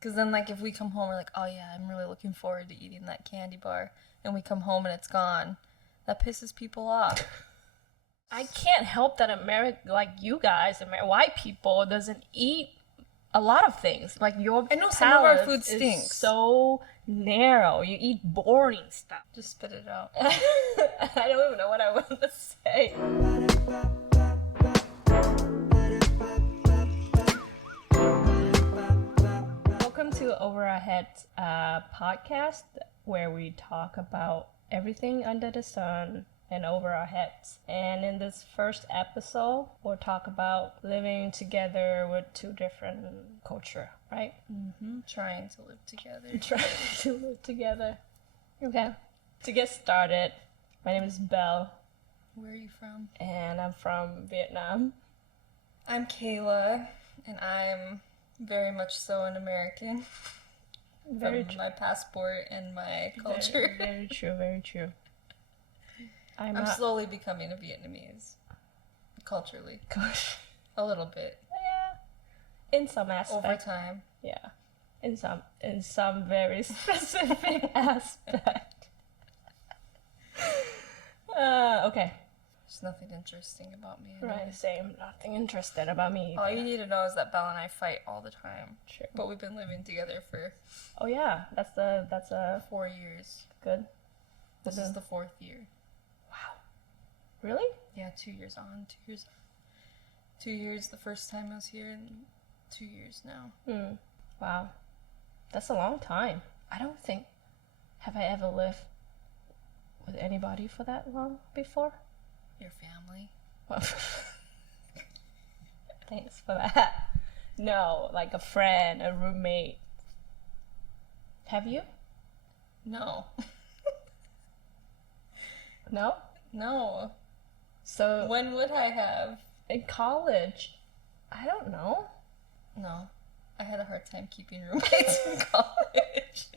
Because then, like, if we come home, we're like, oh yeah, I'm really looking forward to eating that candy bar. And we come home and it's gone. That pisses people off. I can't help that you guys, white people, doesn't eat a lot of things. Like your I know some of our palate food is stinks. so narrow. You eat boring stuff. Just spit it out. I don't even know what I want to say. Welcome to Over Our Heads podcast, where we talk about everything under the sun and over our heads. And in this first episode, we'll talk about living together with two different culture, right? Mm-hmm. Trying to live together. Trying to live together. Okay. To get started, my name is Belle. Where are you from? And I'm from Vietnam. I'm Kayla, and I'm very much so an American. Very from my passport and my culture. Very true, very true. I'm slowly becoming a Vietnamese, culturally. Gosh. A little bit. Yeah. In some aspect. Over time. Yeah. In some very specific aspect. Okay. There's nothing interesting about me. Right, same. Nothing interesting about me either. All you need to know is that Belle and I fight all the time. True. But we've been living together for... Oh yeah, that's a 4 years. Good. This is the 4th year. Wow. Really? Yeah, 2 years on, 2 years. 2 years the first time I was here, and 2 years now. Wow. That's a long time. I don't think... Have I ever lived with anybody for that long before? Your family? Well, thanks for that. No, like a friend, a roommate. Have you? No. No? No. So when would I have? In college. I don't know. No. I had a hard time keeping roommates in college.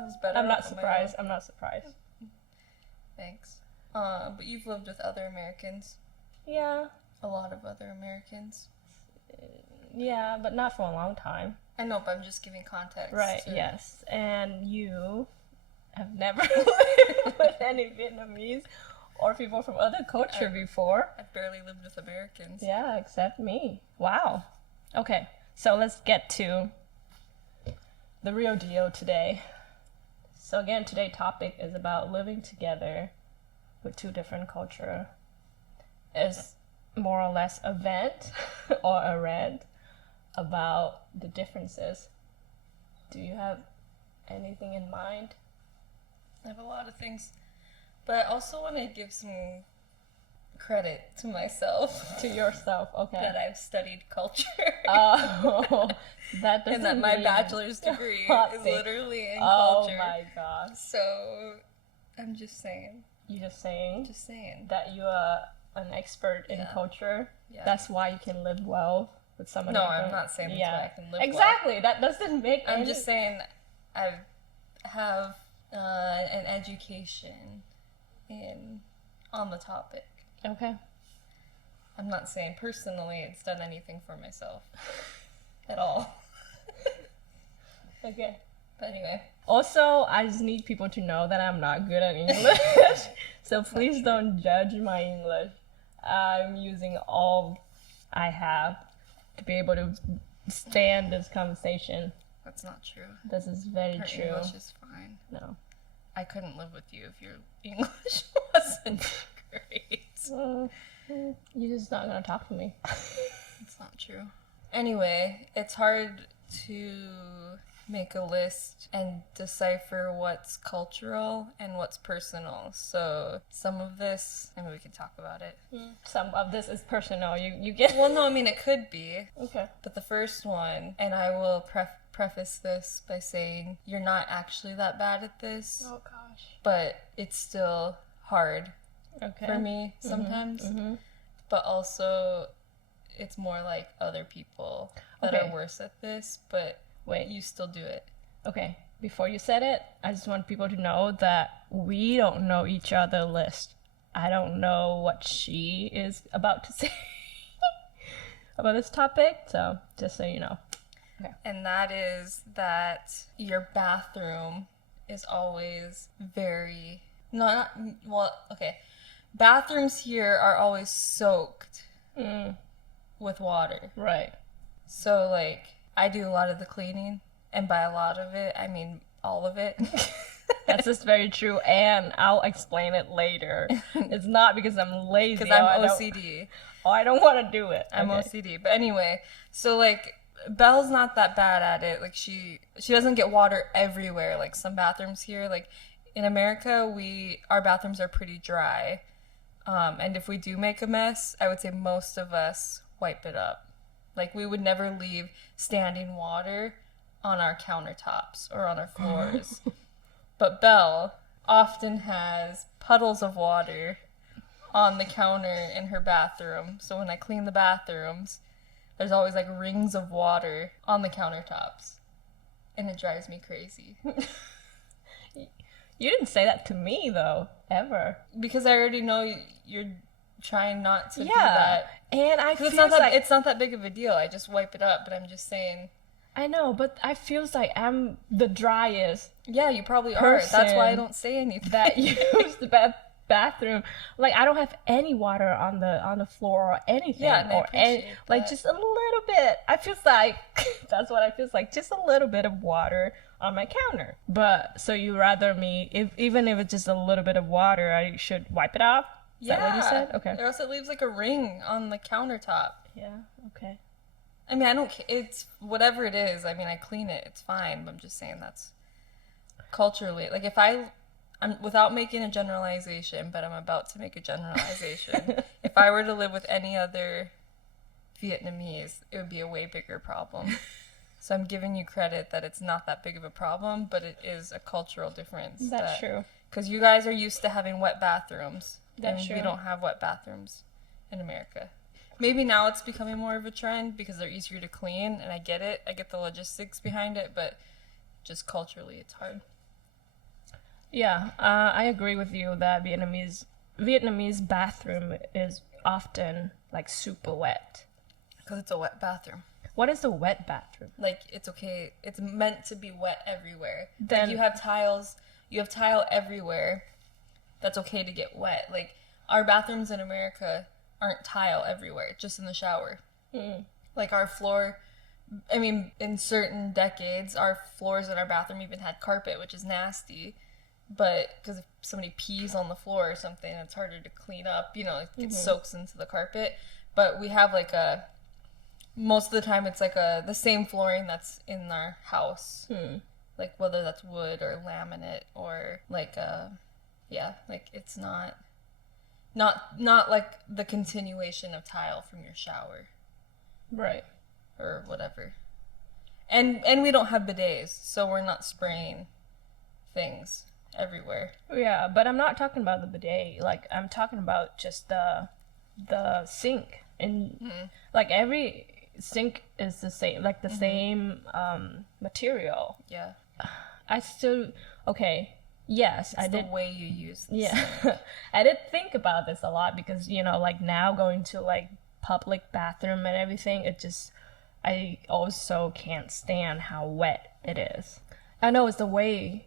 It was better I'm not off on my surprised. own. I'm not surprised. Thanks. But you've lived with other Americans. Yeah. A lot of other Americans. Yeah, but not for a long time. I know, but I'm just giving context. Right, yes. And you have never lived with any Vietnamese or people from other culture before. I've barely lived with Americans. Yeah, except me. Wow. Okay, so let's get to the real deal today. So again, today's topic is about living together with two different cultures. It's more or less a vent or a rant about the differences. Do you have anything in mind? I have a lot of things. But I also want to give some credit to myself. To yourself, okay. That I've studied culture. Oh, that doesn't and that my mean bachelor's degree is literally in culture. culture. Oh my gosh. So, I'm just saying. You just saying? Just saying. That you are an expert in culture? Yeah. That's why you can live well with somebody. No, I'm not saying that's why I can live exactly. well. That doesn't make I'm just saying I have an education on the topic. Okay. I'm not saying personally it's done anything for myself at all. Okay. But anyway. Also, I just need people to know that I'm not good at English. So please don't judge my English. I'm using all I have to be able to stand this conversation. That's not true. This is very Her true. English is fine. No. I couldn't live with you if your English wasn't great. You're just not going to talk to me. It's not true. Anyway, it's hard to make a list and decipher what's cultural and what's personal. So some of this, I mean, we can talk about it. Some of this is personal. You get... Well, no, I mean, it could be. Okay. But the first one, and I will preface this by saying, you're not actually that bad at this. Oh, gosh. But it's still hard for me Mm-hmm. sometimes. Mm-hmm. But also, it's more like other people that are worse at this, but wait, you still do it. Okay, before you said it, I just want people to know that we don't know each other's list. I don't know what she is about to say. about this topic. So just so you know. Okay. And that is that your bathroom is always very not well. Okay, bathrooms here are always soaked with water. Right. So like I do a lot of the cleaning, and by a lot of it, I mean all of it. That's just very true, and I'll explain it later. It's not because I'm lazy. Because I'm OCD. I don't want to do it. I'm OCD. But anyway, so like Belle's not that bad at it. Like she doesn't get water everywhere. Like some bathrooms here, like in America, our bathrooms are pretty dry. And if we do make a mess, I would say most of us wipe it up. Like we would never leave standing water on our countertops or on our floors. But Belle often has puddles of water on the counter in her bathroom. So when I clean the bathrooms, there's always like rings of water on the countertops. And it drives me crazy. You didn't say that to me, though, ever. Because I already know you're trying not to do that. And I feel it's not that big of a deal. I just wipe it up, but I'm just saying. I know, but I feel like I'm the driest. Yeah, you probably are. That's why I don't say anything. That use the bathroom. Like I don't have any water on the floor or anything. Yeah, or like just a little bit. I feel like that's what I feel like. Just a little bit of water on my counter. But so you rather me, even if it's just a little bit of water, I should wipe it off? Is that what you said? Okay. Or else it leaves like a ring on the countertop. Yeah, okay. I mean, I don't. It's whatever it is. I mean, I clean it. It's fine. But I'm just saying that's culturally. Like if I'm without making a generalization, but I'm about to make a generalization. If I were to live with any other Vietnamese, it would be a way bigger problem. So I'm giving you credit that it's not that big of a problem, but it is a cultural difference. That's true. Because you guys are used to having wet bathrooms. That's true. We don't have wet bathrooms in America. Maybe now it's becoming more of a trend because they're easier to clean, and I get it. I get the logistics behind it, but just culturally, it's hard. Yeah, I agree with you that Vietnamese bathroom is often like super wet. Because it's a wet bathroom. What is a wet bathroom? Like it's okay. It's meant to be wet everywhere. Then like you have tile everywhere. That's okay to get wet. Like our bathrooms in America aren't tile everywhere, just in the shower. Like our floor, I mean, in certain decades, our floors in our bathroom even had carpet, which is nasty. But because if somebody pees on the floor or something, it's harder to clean up. You know, it soaks into the carpet. But we have like most of the time it's like the same flooring that's in our house. Like whether that's wood or laminate or like like it's not like the continuation of tile from your shower. Right. Or whatever. And we don't have bidets, so we're not spraying things everywhere. Yeah, but I'm not talking about the bidet. Like I'm talking about just the sink. And like every sink is the same, like the same material. Yeah. I still yes, it's the way you use this. Yeah. I did think about this a lot because, you know, like now going to like public bathroom and everything, I also can't stand how wet it is. I know it's the way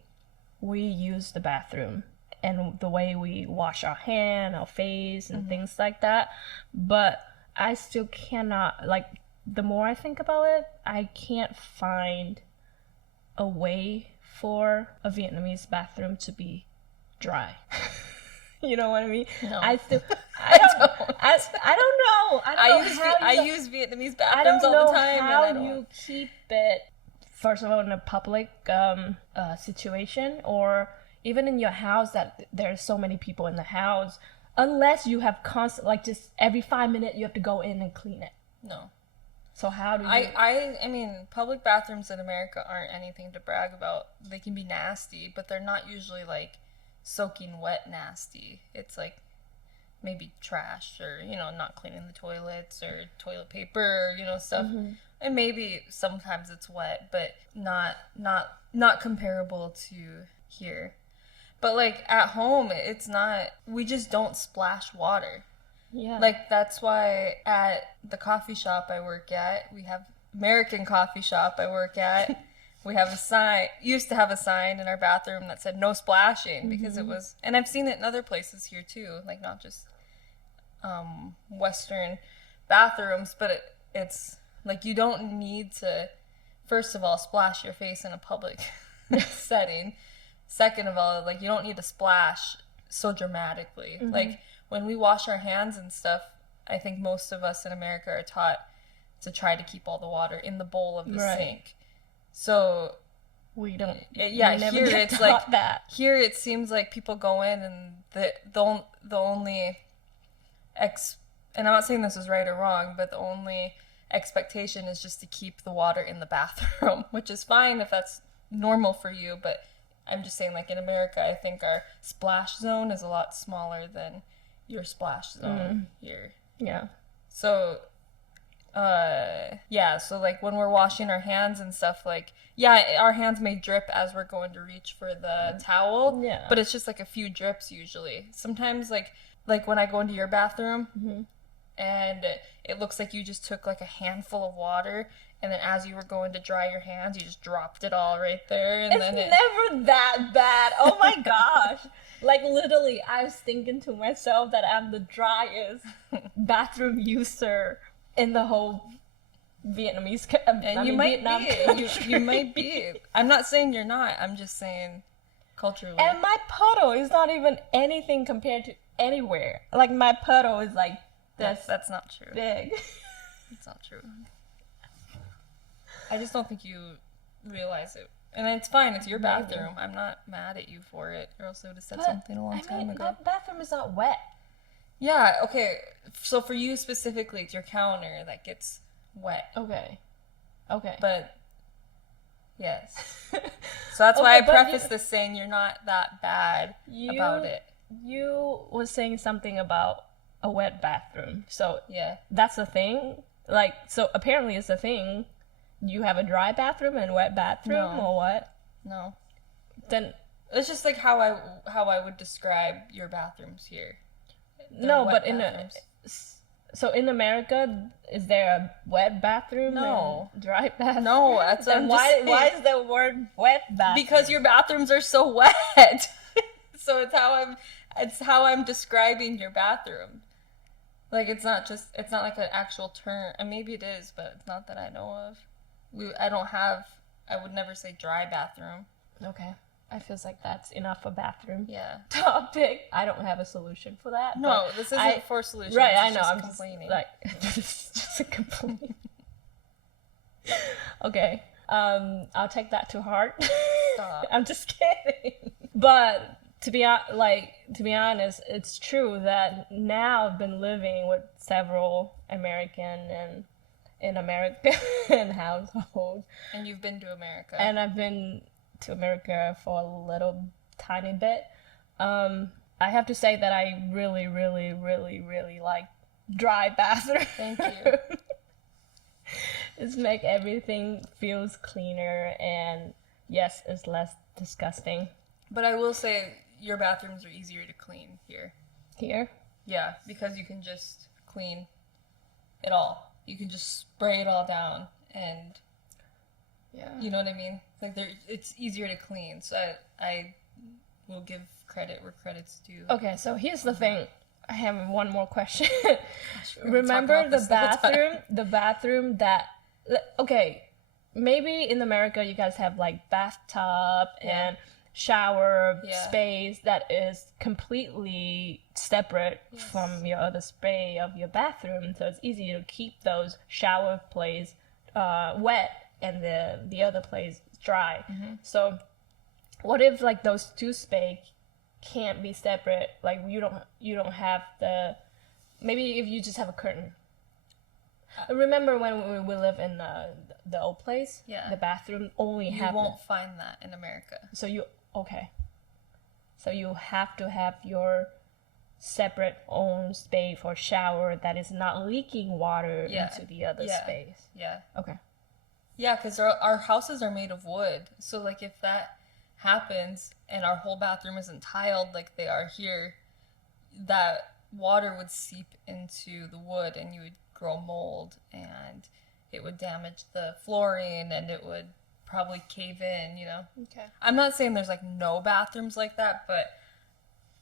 we use the bathroom and the way we wash our hand, our face, and things like that. But I still cannot, like, the more I think about it, I can't find a way for a Vietnamese bathroom to be dry. You know what I mean? No. I don't know. I use Vietnamese bathrooms all the time. How you keep it, first of all, in a public situation, or even in your house that there's so many people in the house, unless you have constant, like just every 5 minutes you have to go in and clean it. No. So how do you... I mean, public bathrooms in America aren't anything to brag about. They can be nasty, but they're not usually like soaking wet nasty. It's like maybe trash or, you know, not cleaning the toilets or toilet paper, you know, stuff. And maybe sometimes it's wet, but not comparable to here. But like at home, it's not, we just don't splash water. Yeah. Like, that's why at the coffee shop I work at, we have American coffee shop I work at, we have a sign, used to have a sign in our bathroom that said no splashing because it was, and I've seen it in other places here too, like not just Western bathrooms, but it's like you don't need to, first of all, splash your face in a public setting. Second of all, like you don't need to splash so dramatically. Like when we wash our hands and stuff, I think most of us in America are taught to try to keep all the water in the bowl of the sink. So we don't. Yeah, we never here get it's taught like that. Here it seems like people go in and the only and I'm not saying this is right or wrong, but the only expectation is just to keep the water in the bathroom, which is fine if that's normal for you, but I'm just saying, like in America, I think our splash zone is a lot smaller than your splash zone here. Yeah. So, so like when we're washing our hands and stuff, like, yeah, our hands may drip as we're going to reach for the towel, but it's just like a few drips usually. Sometimes like when I go into your bathroom and it looks like you just took like a handful of water, and then as you were going to dry your hands, you just dropped it all right there. And it's never that bad. Oh my gosh. Like literally, I was thinking to myself that I'm the driest bathroom user in the whole Vietnamese. And Vietnam be. You might be. I'm not saying you're not. I'm just saying culturally. And my puddle is not even anything compared to anywhere. Like my puddle is like this. That's not true. Big. It's not true. I just don't think you realize it. And it's fine. It's your bathroom. I'm not mad at you for it, or else I would have said something a long time ago. My bathroom is not wet. Yeah, okay. So for you specifically, it's your counter that gets wet. Okay. But, yes. So that's why I preface this saying you're not that bad about it. You was saying something about a wet bathroom. So, yeah, that's a thing? Like, so apparently it's a thing. You have a dry bathroom and a wet bathroom, or what? No. Then it's just like how I would describe your bathrooms here. No, but so in America, is there a wet bathroom? No. And dry bathroom? No, that's then why is the word wet bathroom? Because your bathrooms are so wet. So it's how I'm describing your bathroom. Like it's not like an actual term, and maybe it is, but it's not that I know of. I would never say dry bathroom. Okay. I feels like that's enough a bathroom topic. I don't have a solution for that. No, this isn't for solutions. Right, I know. I'm complaining. Just a complaint. Okay. I'll take that to heart. Stop. I'm just kidding. But to be honest, it's true that now I've been living with several American and in American households. And you've been to America. And I've been to America for a little tiny bit. I have to say that I really, really, really, really like dry bathroom. Thank you. It's make everything feels cleaner, and yes, it's less disgusting. But I will say your bathrooms are easier to clean here. Here? Yeah, because you can just clean it all. You can just spray it all down, and you know what I mean? Like it's easier to clean. So I will give credit where credit's due. Okay, so here's the thing. I have one more question. Remember the bathroom that, okay, maybe in America you guys have like bathtub and shower space that is completely separate from your other space of your bathroom, so it's easy to keep those shower places wet and the other place dry. So what if like those two space can't be separate? Like you don't have maybe if you just have a curtain. Remember when we live in the old place? Yeah. The bathroom only You won't find that in America. So you have to have your separate own space for shower that is not leaking water into the other space. Yeah. Okay. Yeah, because our houses are made of wood. So, like, if that happens and our whole bathroom isn't tiled like they are here, that water would seep into the wood and you would grow mold and it would damage the flooring and it would probably cave in, you know. Okay. I'm not saying there's like no bathrooms like that, but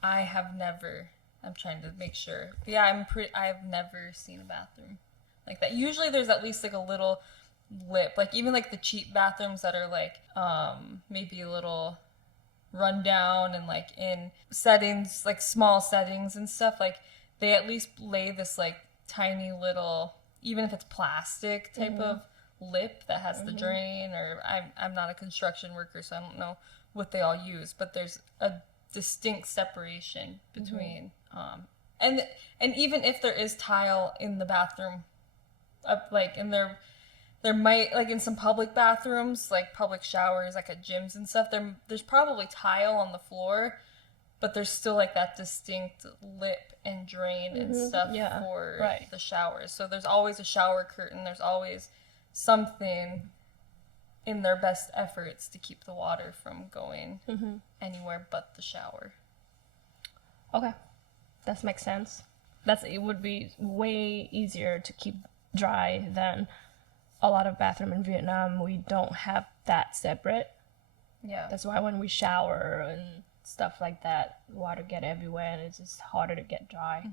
I have never. I'm trying to make sure. But yeah, I've never seen a bathroom like that. Usually there's at least like a little lip, like even like the cheap bathrooms that are like maybe a little run down and like in settings, like small settings and stuff, like they at least lay this like tiny little, even if it's plastic type of lip that has the drain. Or I'm not a construction worker, so I don't know what they all use, but there's a distinct separation between and even if there is tile in the bathroom, like in there might, like in some public bathrooms, like public showers, like at gyms and stuff, there's probably tile on the floor, but there's still like that distinct lip and drain and stuff for the showers. So there's always a shower curtain. There's always something in their best efforts to keep the water from going anywhere but the shower. Okay, that makes sense. It would be way easier to keep dry than a lot of bathroom in Vietnam. We don't have that separate. Yeah. That's why when we shower and stuff like that, water get everywhere and it's just harder to get dry.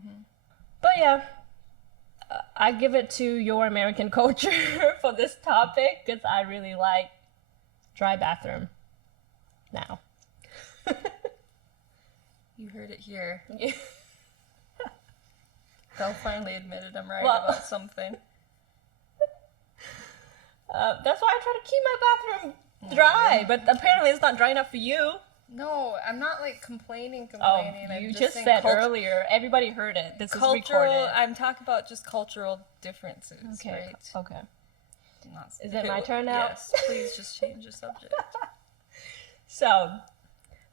But yeah, I give it to your American culture for this topic because I really like dry bathroom now. You heard it here. Belle finally admitted I'm right about something. That's why I try to keep my bathroom dry, but apparently it's not dry enough for you. No, I'm not like complaining. You I'm just said earlier. Everybody heard it. This is recorded. I'm talking about just cultural differences, right? Okay. Not, is it my turn now? Yes. Please just change the subject. So,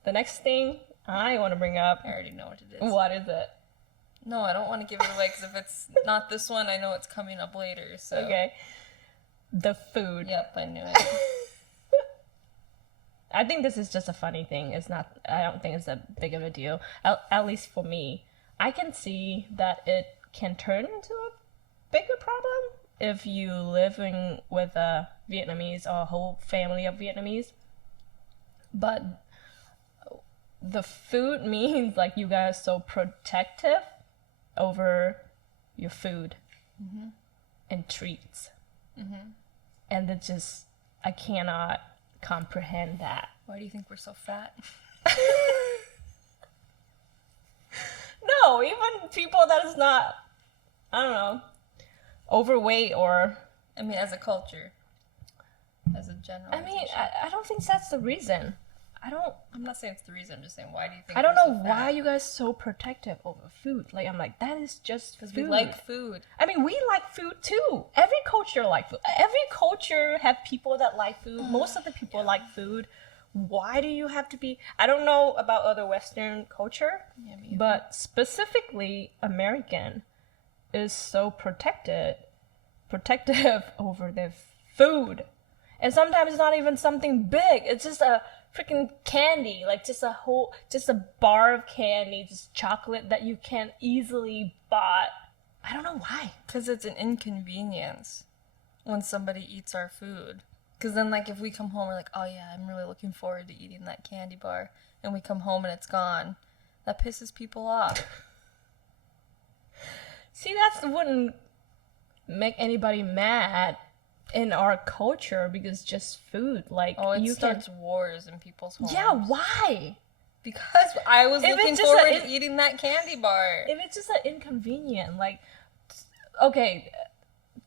the next thing I want to bring up. I already know what it is. What is it? No, I don't want to give it away because if it's not this one, I know it's coming up later. So. Okay. The food. Yep, I knew it. I think this is just a funny thing. I don't think it's that big of a deal. At least for me. I can see that it can turn into a bigger problem if you living with a Vietnamese or a whole family of Vietnamese. But the food means like you guys are so protective over your food and treats. And it just, I cannot comprehend that. Why do you think we're so fat? No, even people that is not, I don't know, overweight or... I mean, as a culture. As a general. I mean, I don't think that's the reason. I'm not saying it's the reason. I'm just saying, why do you think I don't know so why you guys so protective over food. Like, I'm like, that is just because we like food. I mean, we like food too. Every culture like food. Every culture have people that like food. Most of the people like food. Why do you have to be... I don't know about other Western culture, but specifically American is so protective over their food. And sometimes it's not even something big. It's just a freaking candy, like just a bar of candy, just chocolate that you can easily buy. I don't know why. Because it's an inconvenience when somebody eats our food. Because then, like, if we come home, we're like, oh yeah, I'm really looking forward to eating that candy bar. And we come home and it's gone. That pisses people off. See, that wouldn't make anybody mad in our culture because just food, like, it starts wars in people's homes. Yeah, why? Because I was looking forward to eating that candy bar. If it's just an inconvenient, like, okay,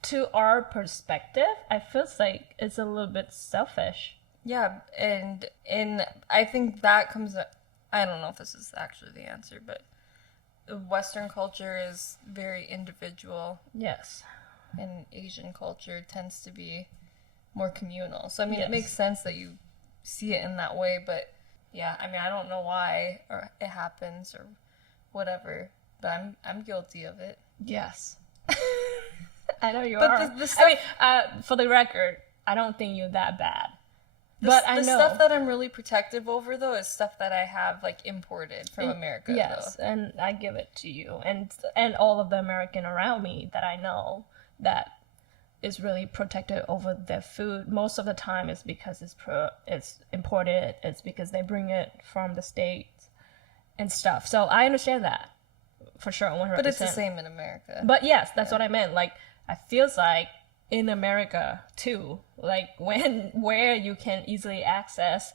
to our perspective, I feel like it's a little bit selfish. Yeah, and I think that comes. I don't know if this is actually the answer, but Western culture is very individual. Yes. And Asian culture tends to be more communal. So, I mean, it makes sense that you see it in that way, but yeah, I mean, I don't know why or it happens or whatever, but I'm guilty of it. Yes. I know you are. I mean, for the record, I don't think you're that bad. But I the know stuff that I'm really protective over, though, is stuff that I have, like, imported from America, yes, though. and I give it to you, and all of the American around me that I know that is really protected over their food. Most of the time, it's because it's imported. It's because they bring it from the States and stuff. So I understand that for sure, 100%. But it's the same in America. But yes, that's what I meant. Like, I feels like in America too, like where you can easily access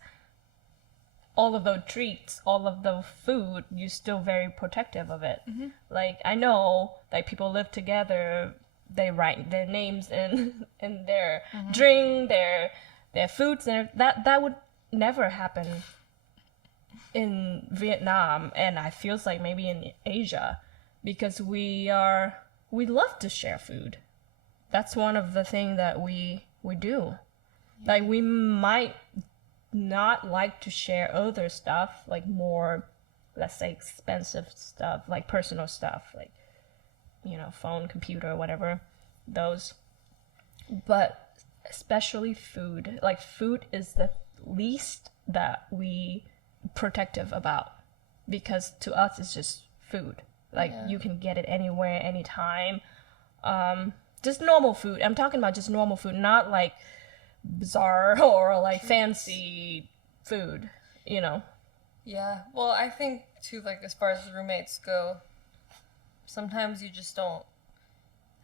all of the treats, all of the food, you're still very protective of it. Mm-hmm. Like, I know, like, people live together, they write their names in their drink, their foods, and that would never happen in Vietnam, and I feels like maybe in Asia, because we love to share food. That's one of the things that we do. Yeah. Like, we might not like to share other stuff, like more, let's say, expensive stuff, like personal stuff, like, you know, phone, computer, whatever, those. But especially food. Like, food is the least that we protective about, because to us it's just food. Like, you can get it anywhere, anytime. Just normal food. I'm talking about just normal food, not like bizarre or like fancy food, you know. Yeah. Well, I think too, like, as far as roommates go, sometimes you just don't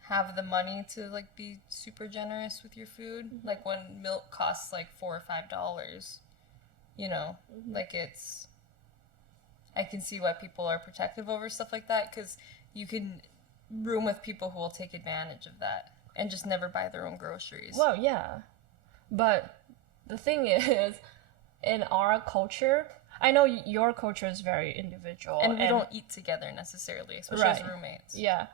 have the money to, like, be super generous with your food. Mm-hmm. Like, when milk costs like $4 or $5, you know, like, it's, I can see why people are protective over stuff like that, because you can room with people who will take advantage of that and just never buy their own groceries. Well, yeah. But the thing is, in our culture, I know your culture is very individual. And we don't eat together necessarily, especially as roommates. Yeah.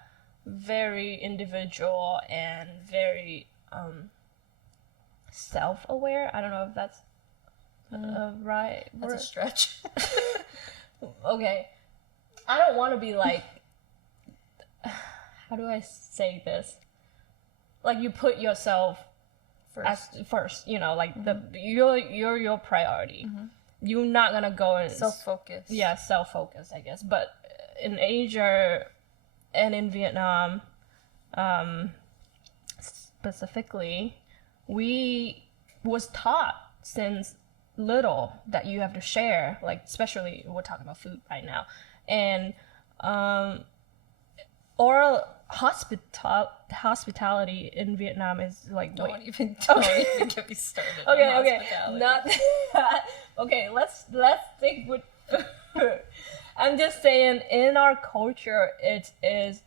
Very individual and very self-aware. I don't know if that's right. That's a stretch. Okay. I don't want to be like, how do I say this? Like, you put yourself first, you know, like you're your priority. Mm-hmm. You're not gonna go and self-focus. Yeah, self-focus, I guess. But in Asia and in Vietnam, specifically, we was taught since little that you have to share. Like, especially we're talking about food right now, and oral hospitality in Vietnam is like, don't even get me started. Okay, not that. Okay, let's think with. I'm just saying, in our culture, it is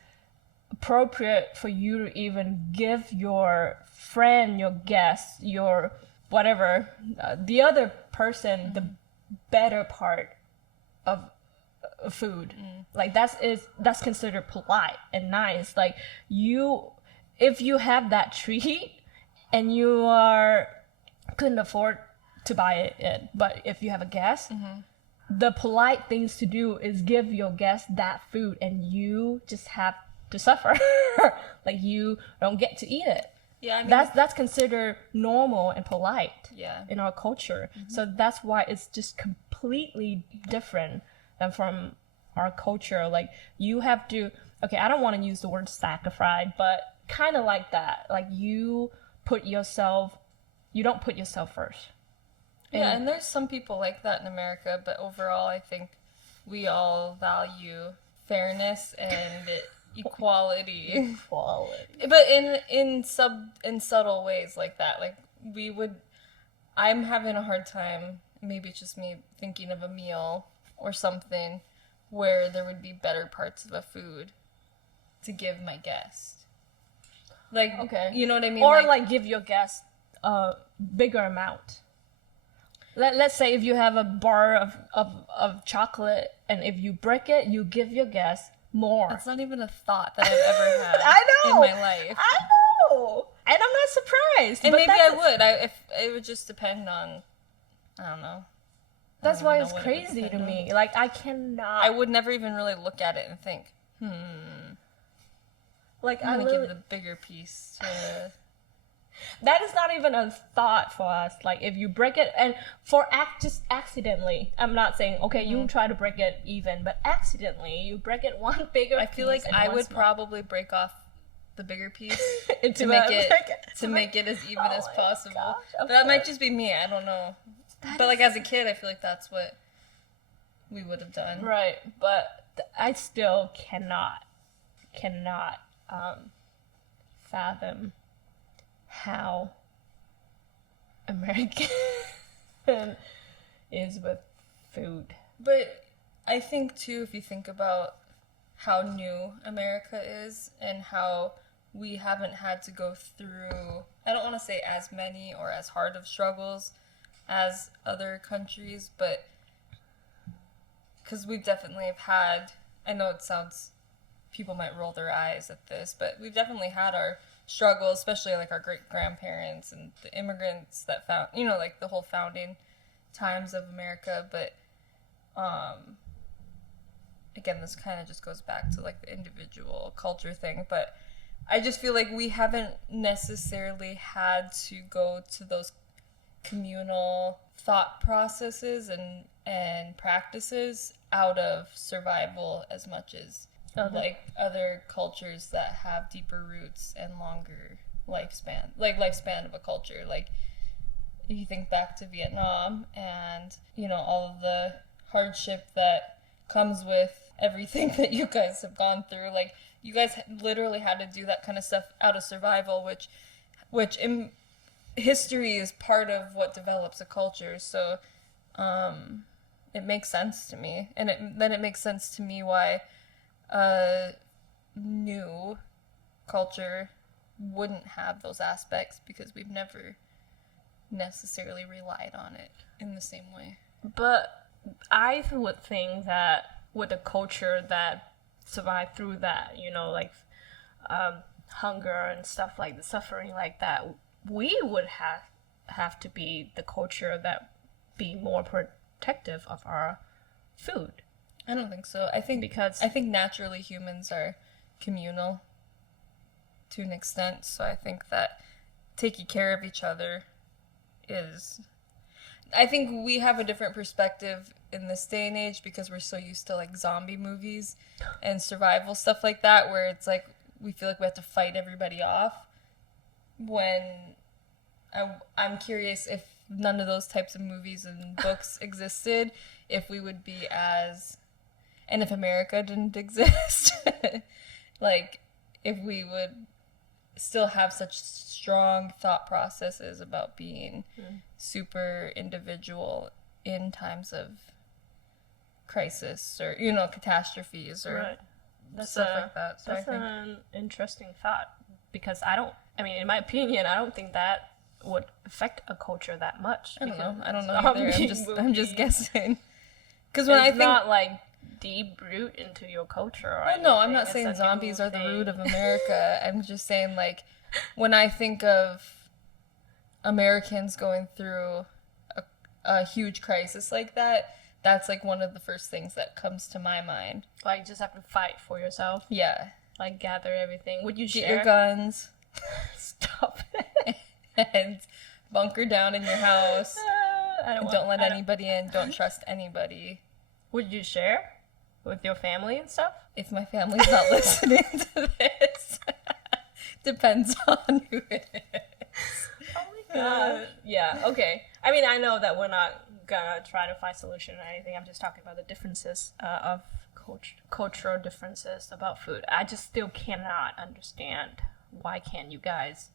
appropriate for you to even give your friend, your guest, your whatever, the other person, the better part of food. Like, that's considered polite and nice. Like, if you have that treat and you couldn't afford to buy it, but if you have a guest, the polite things to do is give your guest that food, and you just have to suffer. Like, you don't get to eat it. Yeah, I mean, that's considered normal and polite. Yeah. In our culture. So that's why it's just completely different than from our culture. Like, you have to, okay, I don't want to use the word sacrifice, but kind of like that. Like, you don't put yourself first. Yeah, and there's some people like that in America, but overall I think we all value fairness and equality. But in subtle ways like that. Like, I'm having a hard time, maybe it's just me thinking of a meal or something where there would be better parts of a food to give my guest. Like, okay, you know what I mean? Or like give your guest a bigger amount. Let's say if you have a bar of chocolate, and if you break it, you give your guest more. That's not even a thought that I've ever had I know. in my life. I know. And I'm not surprised. And maybe I would. If it would just depend on, I don't know. That's why it's crazy to me. Like, I cannot. I would never even really look at it and think, Like, I'm gonna give the bigger piece to That is not even a thought for us. Like, if you break it, and just accidentally, I'm not saying, okay, you try to break it even, but accidentally, you break it one bigger I feel like piece and I one would small. probably break off the bigger piece to make it as even as possible. Gosh, That might just be me. I don't know. But like as a kid, I feel like that's what we would have done. Right, but I still cannot fathom how American is with food. But I think too, if you think about how new America is and how we haven't had to go through, I don't want to say as many or as hard of struggles as other countries, but because we definitely have had, I know it sounds, people might roll their eyes at this, but we've definitely had our struggles, especially like our great grandparents and the immigrants that found, like the whole founding times of America. But again, this kind of just goes back to like the individual culture thing, but I just feel like we haven't necessarily had to go to those communal thought processes and practices out of survival as much as like other cultures that have deeper roots and longer lifespan of a culture. Like if you think back to Vietnam and all of the hardship that comes with everything that you guys have gone through, like you guys literally had to do that kind of stuff out of survival, which in history is part of what develops a culture. So it makes sense to me, and then it makes sense to me why a new culture wouldn't have those aspects, because we've never necessarily relied on it in the same way. But I would think that with a culture that survived through that, like hunger and stuff like the suffering like that, we would have to be the culture that be more protective of our food. I don't think so. I think naturally humans are communal to an extent, so I think that taking care of each other is... I think we have a different perspective in this day and age because we're so used to like zombie movies and survival stuff like that, where it's like we feel like we have to fight everybody off. When I'm curious, if none of those types of movies and books existed, if we would be as... And if America didn't exist, like, if we would still have such strong thought processes about being super individual in times of crisis or, catastrophes or stuff like that. So that's an interesting thought, because in my opinion, I don't think that would affect a culture that much. I don't know either. I'm just guessing. Because when I think... not like deep root into your culture. No, I'm not saying zombies are the root of America. I'm just saying, like, when I think of Americans going through a huge crisis like that, that's like one of the first things that comes to my mind. Like, you just have to fight for yourself. Yeah. Like, gather everything. Would you get share? Your guns. Stop it. And bunker down in your house. Don't let anybody in. Don't trust anybody. Would you share with your family and stuff? If my family's not listening to this. Depends on who it is. Oh my god. Yeah, okay. I mean, I know that we're not gonna try to find solution or anything. I'm just talking about the differences of cultural differences about food. I just still cannot understand why can't you guys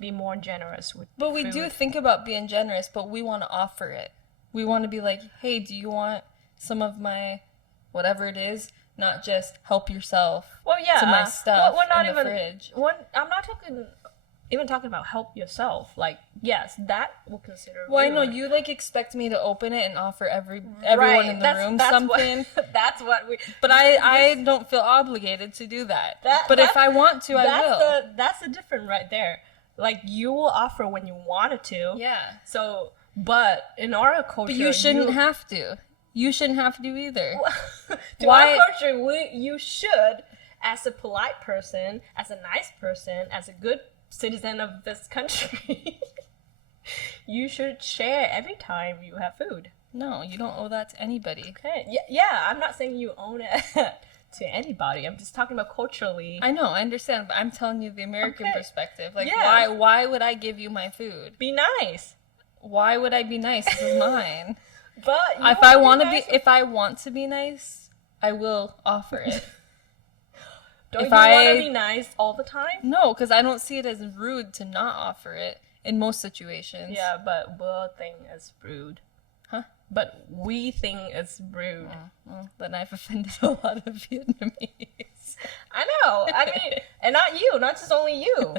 be more generous with But we food? do think about being generous, but we want to offer it. We want to be like, hey, do you want some of my whatever it is? Not just help yourself to my stuff we're not in the fridge. I'm not talking about help yourself. Like, yes, that we'll consider. Well, I know you like expect me to open it and offer everyone in the room something. That's what we. But I don't feel obligated to do that. But if I want to, I will. That's the difference right there. Like, you will offer when you wanted to. Yeah. So, but in our culture, but you shouldn't have to. You shouldn't have to either. Our culture, you should, as a polite person, as a nice person, as a good citizen of this country. You should share every time you have food. No, you don't owe that to anybody. Okay. Yeah, I'm not saying you own it to anybody. I'm just talking about culturally. I know, I understand, but I'm telling you the American perspective. Like, Yeah. why would I give you my food? Be nice. Why would I be nice? This is mine. But If I want to be nice, I will offer it. Don't if you want I- to be nice all the time? No, because I don't see it as rude to not offer it in most situations. Yeah, but we'll think it's rude. Huh? But we think it's rude. Well, then I've offended a lot of Vietnamese. I know. I mean, and not you, not just only you.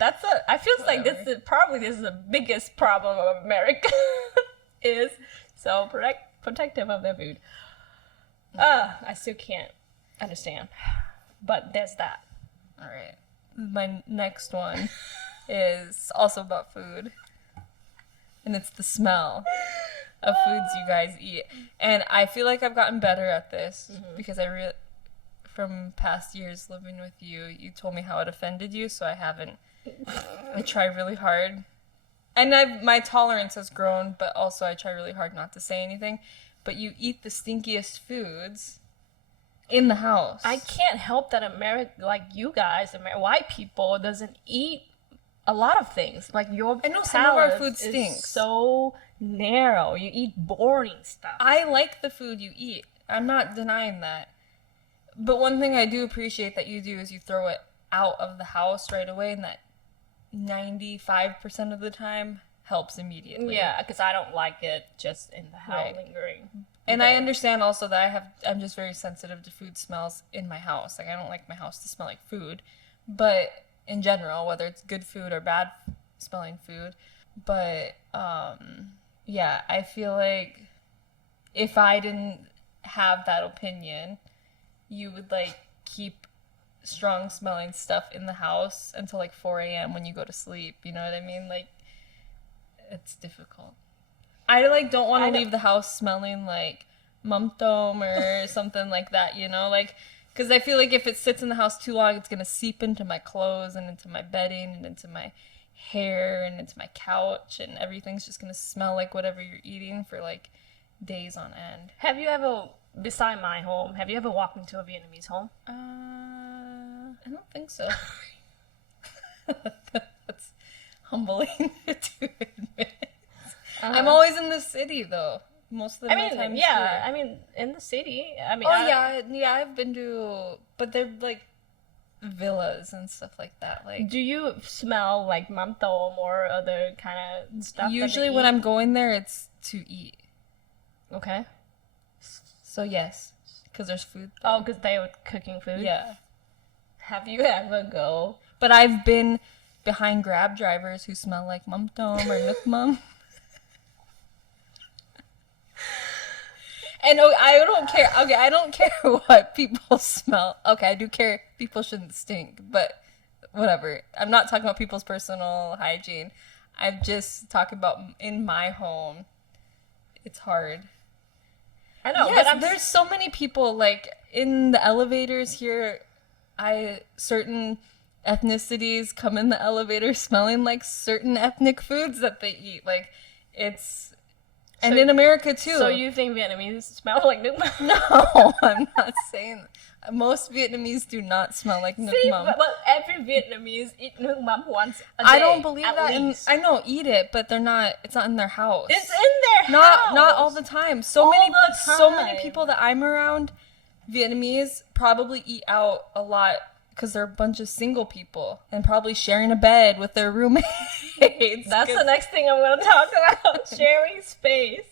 I feel like this is the biggest problem of America is so protective of their food. I still can't understand. But there's that. All right. My next one is also about food. And it's the smell of foods you guys eat. And I feel like I've gotten better at this because from past years living with you, you told me how it offended you, so I haven't. I try really hard. And my tolerance has grown, but also I try really hard not to say anything. But you eat the stinkiest foods in the house. I can't help that you guys, white people, doesn't eat a lot of things. Like your I know some of our palate food is stinks. so narrow. You eat boring stuff. I like the food you eat. I'm not denying that. But one thing I do appreciate that you do is you throw it out of the house right away, and that 95% of the time helps immediately. Yeah, because I don't like it just in the house Right. lingering. And I understand also that I'm just very sensitive to food smells in my house. Like, I don't like my house to smell like food. But in general, whether it's good food or bad smelling food. But, yeah, I feel like if I didn't have that opinion, you would, like, keep strong smelling stuff in the house until, like, 4 a.m. when you go to sleep. You know what I mean? Like, it's difficult. I, like, don't want to leave the house smelling like mum tom or something like that, you know? Like, because I feel like if it sits in the house too long, it's going to seep into my clothes and into my bedding and into my hair and into my couch, and everything's just going to smell like whatever you're eating for, like, days on end. Have you ever, beside my home, have you ever walked into a Vietnamese home? I don't think so. That's humbling to admit. I'm always in the city, though. Most of the time. Yeah, I mean, in the city. I mean, yeah, I've been to, but they're like villas and stuff like that. Like, do you smell like mắm tôm or other kind of stuff? usually when I'm going there, it's to eat. Okay. So yes, because there's food there. Oh, because they were cooking food. Yeah. Have you ever go? But I've been behind Grab drivers who smell like mum tom or nook mum. And I don't care. Okay, I don't care what people smell. Okay, I do care. People shouldn't stink, but whatever. I'm not talking about people's personal hygiene. I'm just talking about in my home. It's hard. I know, Yes, but there's so many people, like, in the elevators here. Certain ethnicities come in the elevator smelling like certain ethnic foods that they eat. Like, it's... And in America, too. So you think Vietnamese smell like nuc mam? No, I'm not saying that. Most Vietnamese do not smell like nuc mam. But every Vietnamese eat nuc mam once a day. I don't believe at that. And least. I know, eat it, but it's not in their house. It's in their house. Not all the time. So many people that I'm around, Vietnamese, probably eat out a lot because they're a bunch of single people and probably sharing a bed with their roommates. That's the next thing I'm going to talk about, sharing space.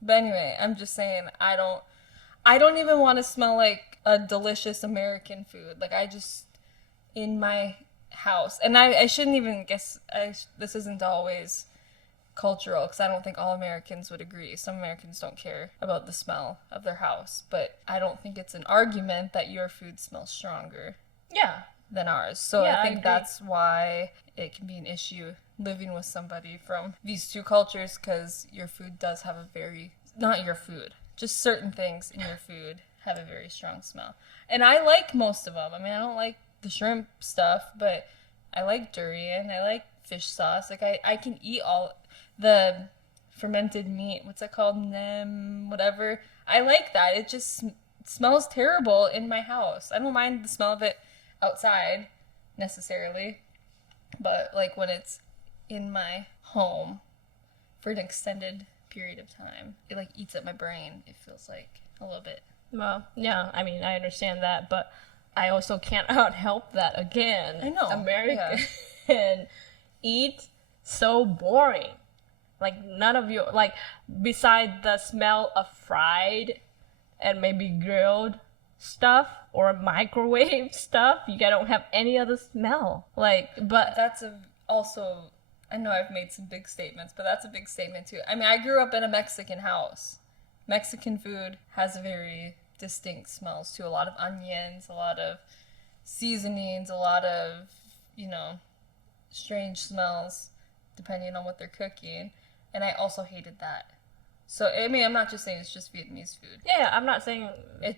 But anyway, I'm just saying I don't even want to smell like a delicious American food. Like, I just, in my house. And I shouldn't even guess, this isn't always cultural, because I don't think all Americans would agree. Some Americans don't care about the smell of their house, but I don't think it's an argument that your food smells stronger than ours. So Yeah, I I think agree. that's why it can be an issue living with somebody from these two cultures, because your food does have not your food, just certain things in your food have a very strong smell. And I like most of them. I mean, I don't like the shrimp stuff, but I like durian. I like fish sauce. Like I can eat all the fermented meat. What's that called? Nem, whatever. I like that. It just smells terrible in my house. I don't mind the smell of it outside necessarily, but like when it's in my home for an extended period of time, it like eats at my brain. It feels like a little bit. Well, yeah, I mean, I understand that, but I also cannot help that again. I know. American eat so boring. Like none of you, like beside the smell of fried and maybe grilled stuff or microwave stuff, you don't have any other smell. Like, but That's also, I know I've made some big statements, but that's a big statement too. I mean, I grew up in a Mexican house. Mexican food has very distinct smells too. A lot of onions, a lot of seasonings, a lot of, strange smells depending on what they're cooking. And I also hated that. So, I mean, I'm not just saying it's just Vietnamese food. yeah, I'm not saying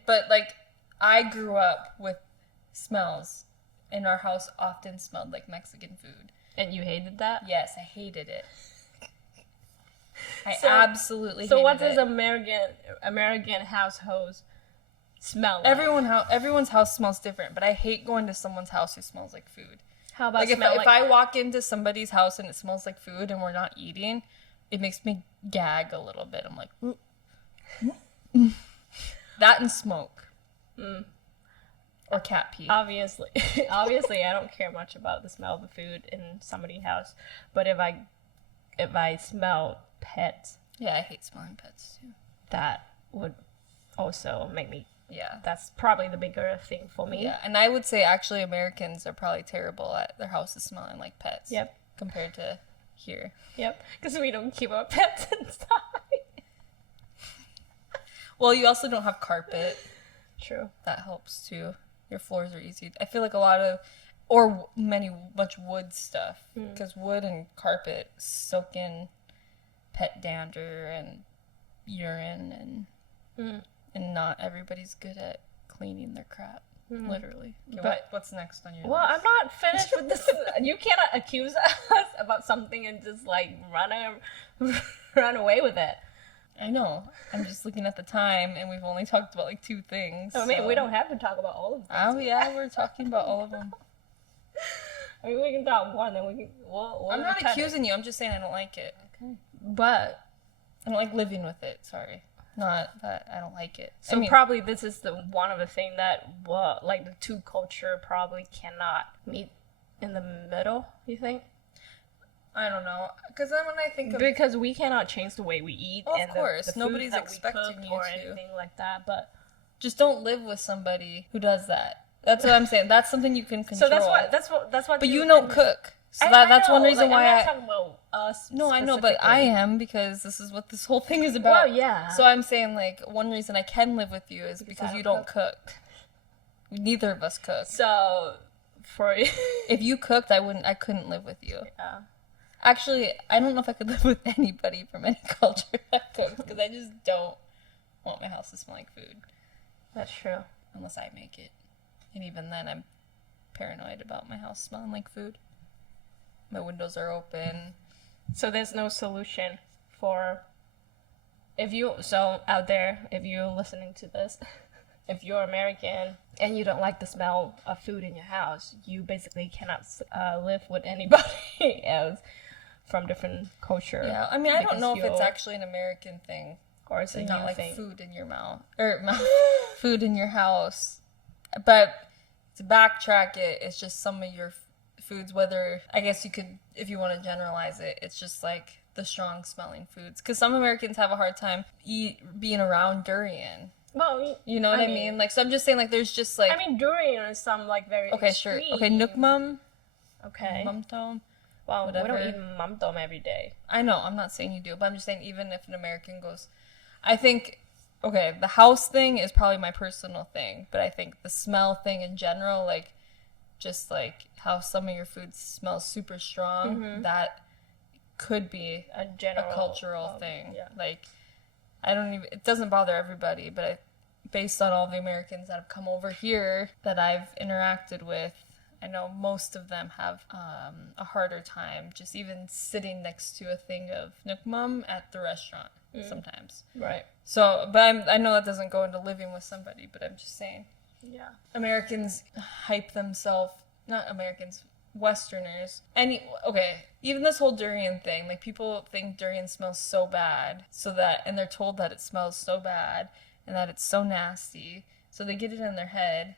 But, like, I grew up with smells, and our house often smelled like Mexican food. and you hated that. Yes, I hated it. I So- absolutely hated So what it. does American households smell like? Everyone's house smells different, but I hate going to someone's house who smells like food. How about Like if smell if I walk into somebody's house and it smells like food and we're not eating, it makes me gag a little bit. I'm like, that and smoke. Or cat pee. obviously I don't care much about the smell of the food in somebody's house, but if I smell pets, Yeah, I hate smelling pets too. that would also make me. Yeah. That's probably the bigger thing for me. Yeah, and I would say actually Americans are probably terrible at their houses smelling like pets. Yep. Compared to here. Yep. Because we don't keep our pets inside. Well, you also don't have carpet. True. That helps too. Your floors are easy. I feel like much wood stuff, because wood and carpet soak in pet dander and urine, and not everybody's good at cleaning their crap. Literally. Okay, But- what's next on your Well, list? I'm not finished with this. You cannot accuse us about something and just like run away with it. I know. I'm just looking at the time, and we've only talked about like 2 things. I mean, so- we don't have to talk about all of them. Oh yeah, we're talking about all of them. I mean, we can talk one, then we can. We'll I'm not cut it. accusing you. I'm just saying I don't like it. But I don't like living with it. Sorry, not that I don't like it. so I mean, probably this is the one of the thing that like the two culture probably cannot meet in the middle. You think? I don't know, because then when I think of Because we cannot change the way we eat. Of and course, the food nobody's that we expecting cook you or to. anything like that. But just don't live with somebody who does that. That's what I'm saying. That's something you can control. so that's what. But you don't cook, so that's one reason why I'm not talking about us. No, I know, but I specifically. am, because this is what this whole thing is about. Well, yeah. So I'm saying, like, one reason I can live with you is because I you don't don't cook. Neither of us cook. So for If you cooked, I couldn't live with you. yeah. Actually, I don't know if I could live with anybody from any culture that cooks, because I just don't want my house to smell like food That's true. unless I make it. And even then, I'm paranoid about my house smelling like food. My windows are open. So there's no solution for out there, if you're listening to this, if you're American and you don't like the smell of food in your house, you basically cannot live with anybody else from different culture. Yeah, I mean, I don't because know if it's you're- actually an American thing. or it's a Not new like thing. food in your mouth or food in your house. But to backtrack it, it's just some of your foods. Whether I guess you could, if you want to generalize it, it's just like the strong smelling foods. Because some Americans have a hard time being around durian. Well, You know what I mean? Like, so I'm just saying, like, there's just like I mean, durian is some like very okay, sure, extreme. okay, nukmum, Okay. mumtom. Well, whatever. we don't eat mumtom every day. I know, I'm not saying you do, but I'm just saying even if an American goes, I think, okay, the house thing is probably my personal thing, but I think the smell thing in general, like, just like how some of your food smells super strong, that could be A general a cultural thing. Yeah. Like, it doesn't bother everybody, but based on all the Americans that have come over here that I've interacted with, I know most of them have a harder time just even sitting next to a thing of nukmum at the restaurant sometimes. Right. So, but I know that doesn't go into living with somebody, but I'm just saying. Yeah. Americans hype themselves, not Americans, Westerners. Even this whole durian thing, like people think durian smells so bad, and they're told that it smells so bad and that it's so nasty, so they get it in their head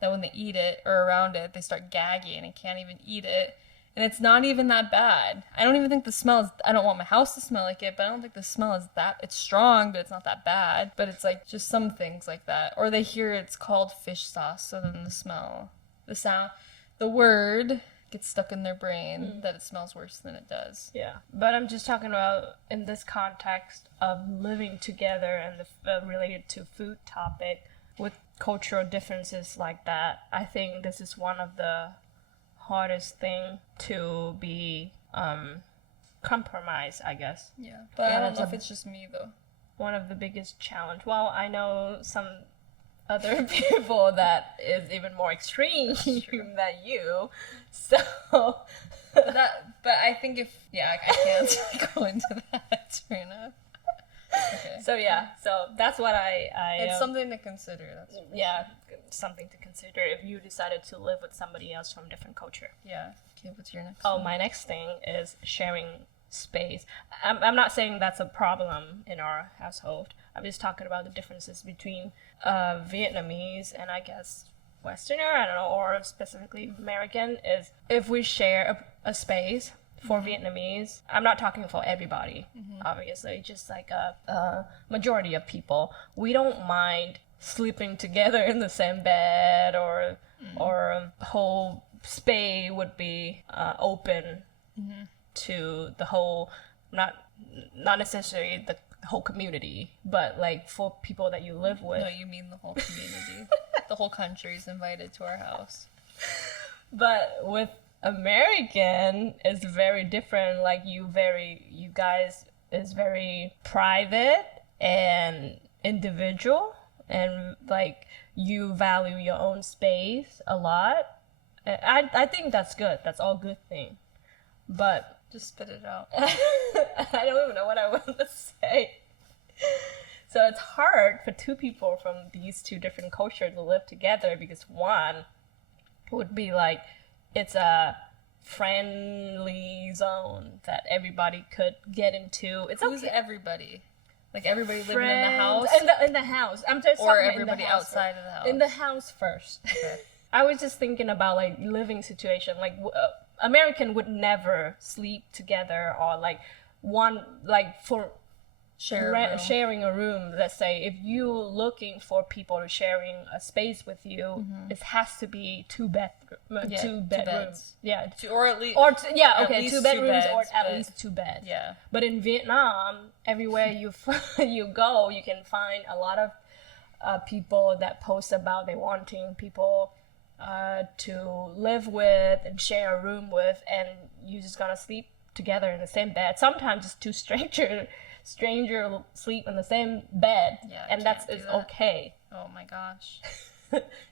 that when they eat it or around it, they start gagging and can't even eat it. And it's not even that bad. I don't even think the smell is, I don't want my house to smell like it, but I don't think the smell is that, it's strong, but it's not that bad. But it's like just some things like that. Or they hear it's called fish sauce, so then the smell, the sound, the word gets stuck in their brain that it smells worse than it does. Yeah. But I'm just talking about in this context of living together and related to food topic with cultural differences like that. I think this is one of the hardest thing to be compromised, I guess. Yeah, but I don't know if it's just me though. One of the biggest challenge. Well, I know some other people that is even more extreme than you. So, but I think I can't go into that right now. Okay. So that's what I it's something to consider. Something to consider if you decided to live with somebody else from a different culture. Yeah. Okay, what's your next? Oh, my next thing is sharing space. I'm not saying that's a problem in our household. I'm just talking about the differences between Vietnamese and I guess Westerner, I don't know, or specifically American, is if we share a space for Vietnamese, I'm not talking for everybody, obviously, just like a majority of people. We don't mind sleeping together in the same bed, or whole space would be open to the whole, not necessarily the whole community, but like for people that you live with. No, you mean the whole community. The whole country is invited to our house. But with American is very different. Like you guys is very private and individual, and like you value your own space a lot. I think that's good. That's all good thing. But just spit it out. I don't even know what I want to say. So it's hard for two people from these two different cultures to live together, because one would be like, it's a friendly zone that everybody could get into. It's Who's okay. everybody? Like everybody living in the house? In the house. I'm just or talking everybody in the house outside of the house? In the house first. Okay. I was just thinking about like living situation. Like American would never sleep together, or like one like for sharing a room. Let's say if you looking for people to sharing a space with you, it has to be two bedrooms. Two beds. Yeah, Or at least two bedrooms, or at least two beds. Yeah. But in Vietnam, everywhere you go, you can find a lot of people that post about they wanting people to live with and share a room with, and you just gonna sleep together in the same bed. Sometimes it's two stranger sleep in the same bed, and that's okay. Oh my gosh.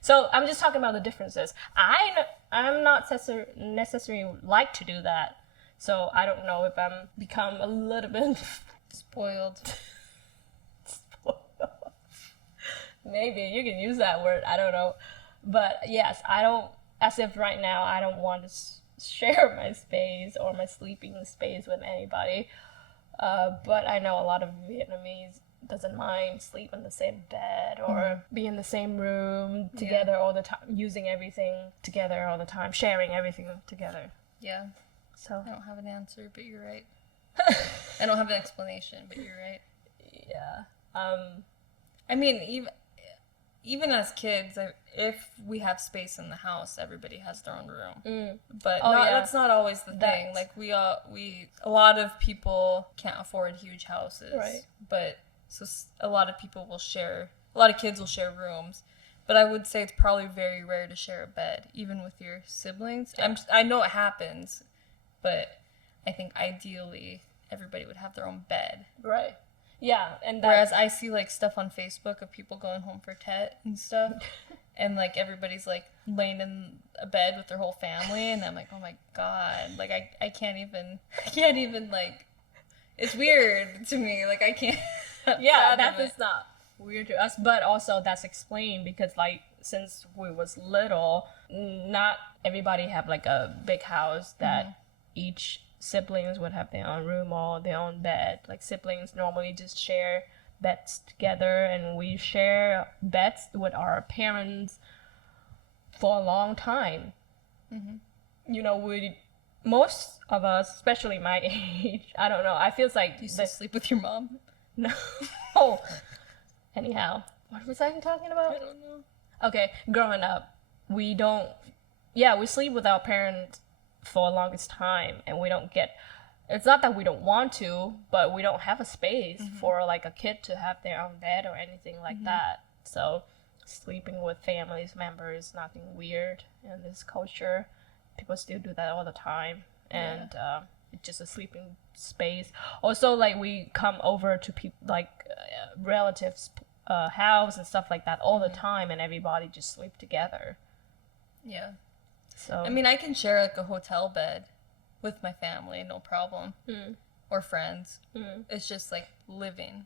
So I'm just talking about the differences. I'm not necessarily like to do that, so I don't know if I'm become a little bit spoiled. Maybe you can use that word. I don't know. But yes, I don't, as if right now I don't want to share my space or my sleeping space with anybody. But I know a lot of Vietnamese doesn't mind sleep in the same bed or be in the same room together all the time, using everything together all the time, sharing everything together. Yeah. So I don't have an answer, but you're right. I don't have an explanation, but you're right. Yeah. I mean, even as kids, if we have space in the house, everybody has their own room. But that's not always the thing. Like a lot of people can't afford huge houses, right? But so a lot of people will share. A lot of kids will share rooms. But I would say it's probably very rare to share a bed, even with your siblings. Yeah. I know it happens, but I think ideally everybody would have their own bed, right? Yeah, and whereas I see like stuff on Facebook of people going home for Tet and stuff, and like everybody's like laying in a bed with their whole family, and I'm like, oh my god, like I can't even like, it's weird to me, like I can't. Yeah, that is not weird to us, but also that's explained because like since we was little, not everybody have like a big house that each siblings would have their own room or their own bed. Like siblings normally just share beds together, and we share beds with our parents for a long time. You know, most of us, especially my age, I don't know, I feel like You still sleep with your mom? no. Oh, anyhow, what was I talking about? I don't know. Okay, growing up, we sleep with our parents for the longest time, and we don't get, it's not that we don't want to, but we don't have a space for like a kid to have their own bed or anything like that. So sleeping with family members, nothing weird in this culture. People still do that all the time, and it's just a sleeping space. Also, like we come over to people like relatives' house and stuff like that all the time, and everybody just sleep together. Yeah. So I mean, I can share like a hotel bed with my family, no problem, or friends. It's just like living.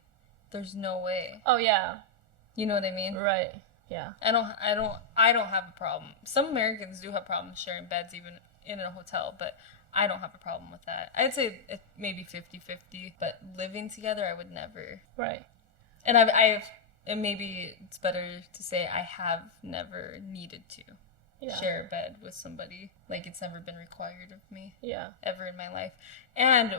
There's no way. Oh yeah, You know what I mean? right. Yeah. I don't have a problem. Some Americans do have problems sharing beds even in a hotel, but I don't have a problem with that. I'd say it maybe 50-50, but living together I would never. Right. And and maybe it's better to say I have never needed to share a bed with somebody. Like it's never been required of me. Yeah. Ever in my life. And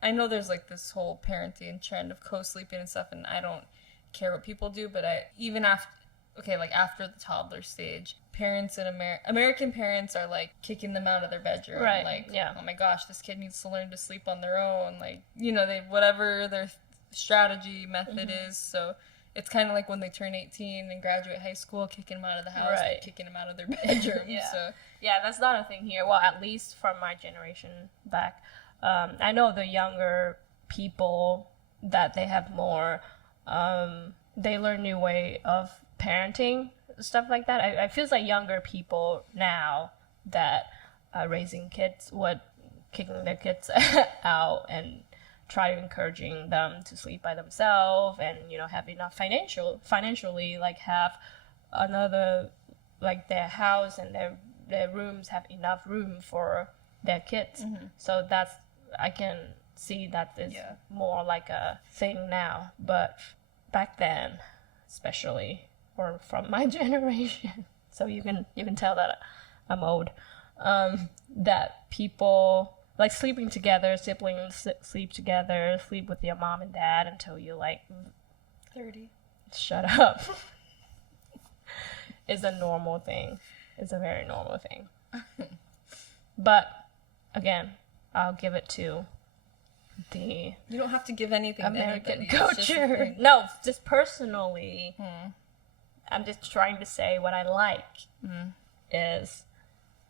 I know there's like this whole parenting trend of co-sleeping and stuff, and I don't care what people do, but after the toddler stage, parents in American parents are like kicking them out of their bedroom. Right. Like, yeah. oh my gosh, this kid needs to learn to sleep on their own. Like, you know, whatever their strategy method is. So it's kind of like when they turn 18 and graduate high school, kicking them out of the house, Right. kicking them out of their bedroom. So Yeah, that's not a thing here. Well, at least from my generation back. I know the younger people that they have more, they learn new way of parenting, stuff like that. I feel like younger people now that are raising kids would kicking their kids out and try encouraging them to sleep by themselves and, you know, have enough financially, like have another, like their house and their rooms have enough room for their kids. So I can see that is more like a thing now, but back then, especially, or from my generation, so you can tell that I'm old, that people like sleeping together, siblings sleep together, sleep with your mom and dad until you're like 30. Shut up. Is a normal thing. It's a very normal thing. But again, I'll give it to the You don't have to give anything American to anybody. It's just a culture. thing. No, just personally, I'm just trying to say what I like is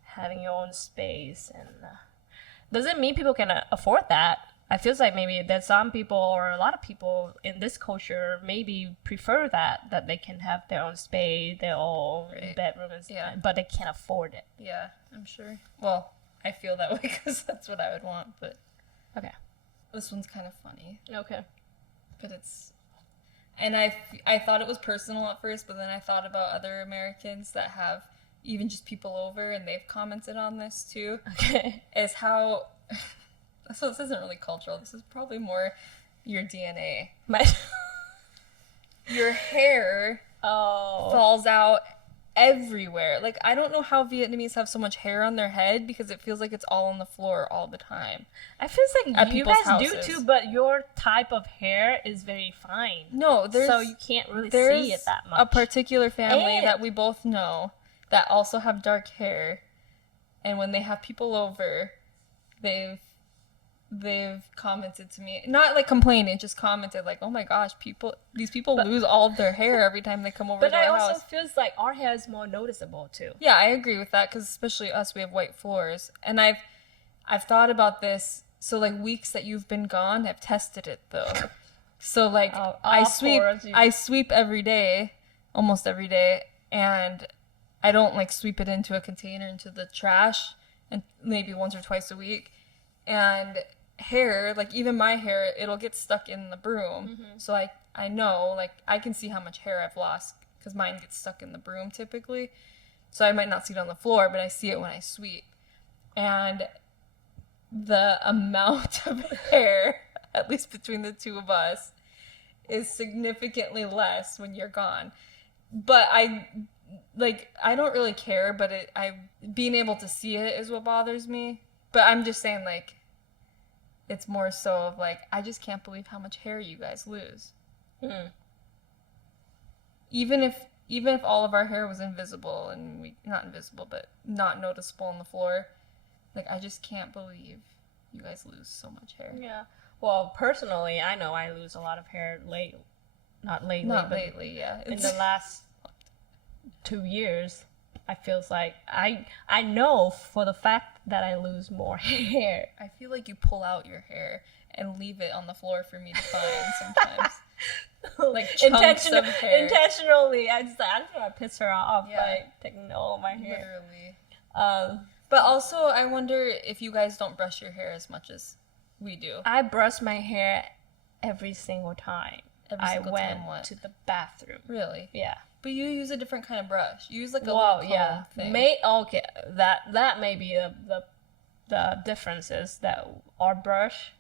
having your own space, and doesn't mean people can afford that. I feel like maybe there's some people or a lot of people in this culture maybe prefer that they can have their own space, their own bedroom, and stuff, but they can't afford it. Yeah, I'm sure. Well, I feel that way because that's what I would want, but Okay. this one's kind of funny. Okay. But it's... And I thought it was personal at first, but then I thought about other Americans that have even just people over, and they've commented on this too. Okay. Is how... So this isn't really cultural. This is probably more your DNA. Your hair falls out everywhere. Like, I don't know how Vietnamese have so much hair on their head because it feels like it's all on the floor all the time. I feel like At you people's guys houses. do too, but your type of hair is very fine. No, So you can't really there's see it that much. a particular family And- that we both know that also have dark hair, and when they have people over, they've commented to me, not like complaining, just commented like, "Oh my gosh, these people lose all of their hair every time they come over But to I our also house." feels like our hair is more noticeable too. Yeah, I agree with that because especially us, we have white floors, and I've thought about this. So like weeks that you've been gone, I've tested it though. So like I sweep every day, almost every day, and I don't like sweep it into a container into the trash, and maybe once or twice a week. And hair, like even my hair, it'll get stuck in the broom. So I know, like I can see how much hair I've lost because mine gets stuck in the broom typically. So I might not see it on the floor, but I see it when I sweep. And the amount of hair, at least between the two of us, is significantly less when you're gone. But I don't really care, but being able to see it is what bothers me. But I'm just saying, like, it's more so of like, I just can't believe how much hair you guys lose. Even if all of our hair was invisible and not invisible, but not noticeable on the floor, like I just can't believe you guys lose so much hair. Yeah. Well, personally, I know I lose a lot of hair not lately, yeah. In the last 2 years, I feels like I know for the fact that I lose more hair. I feel like you pull out your hair and leave it on the floor for me to find sometimes. Like chunks of hair. Intentionally, I'm just gonna piss her off by taking all of my hair. Literally. But also, I wonder if you guys don't brush your hair as much as we do. I brush my hair every single time I went to the bathroom. Really? Yeah. But you use a different kind of brush. You use like a little comb thing. Okay, that may be the difference is that our brush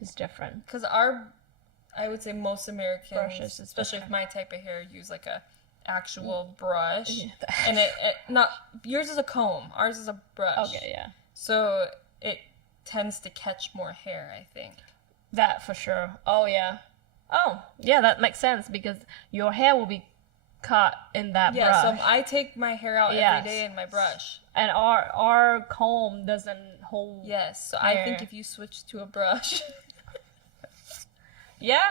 is different. Because I would say most Americans, brushes, especially with my type of hair, use like a actual brush. Yeah, and it not yours is a comb, ours is a brush. Okay, yeah. So it tends to catch more hair, I think. That for sure. Oh yeah. Oh yeah, that makes sense because your hair will be caught in that brush. Yeah, so I take my hair out every day in my brush. And our comb doesn't hold. Yes, so hair. I think if you switch to a brush. Yeah.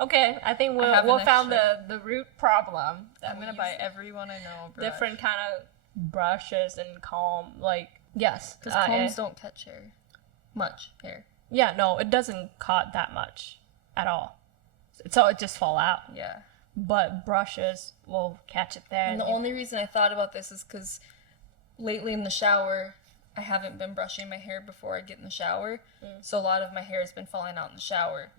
Okay, I think we'll found the root problem. I'm gonna buy everyone I know a brush. Different kind of brushes and comb, like yes, because combs don't catch hair, much hair. Yeah, no, it doesn't cut that much at all. So it just fall out. Yeah. But brushes will catch it there. And the only reason I thought about this is because lately in the shower, I haven't been brushing my hair before I get in the shower. So a lot of my hair has been falling out in the shower.